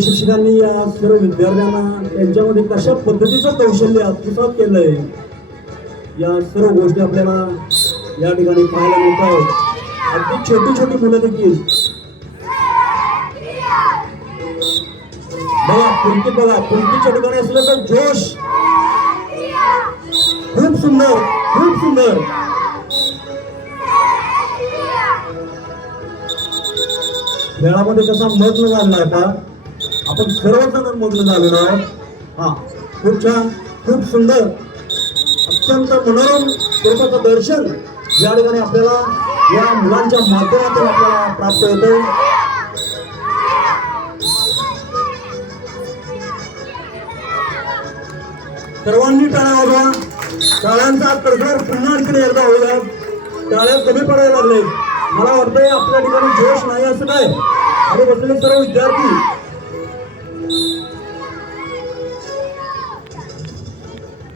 प्रशिक्षकांनी या सर्व विद्यार्थ्यांना त्यांच्यामध्ये कशा पद्धतीचं कौशल्य आत्मसात केलंय या सर्व गोष्टी आपल्याला या ठिकाणी पाहायला मिळत आहेत। अगदी छोटी छोटी मुलं देखील बघा फुलकीच्या ठिकाणी असलं तर जोश, खूप सुंदर खूप सुंदर। खेळामध्ये कसा मग्न झालाय का आपण सर्वजण मग्न झालेलो आहोत। हा खूप छान खूप सुंदर अत्यंत मनोरम स्वरूपाचं दर्शन या ठिकाणी आपल्याला या मुलांच्या माध्यमातून आपल्याला प्राप्त होतं। सर्वांनी टाळ्या वाजवा। टाळ्यांचा कडकडाट पुन्हा आणखी एकदा होऊया। टाळ्या कमी पडायला लागले। मला वाटतंय आपल्या ठिकाणी जोश नाही असं काय आणि बसलेले सर्व विद्यार्थी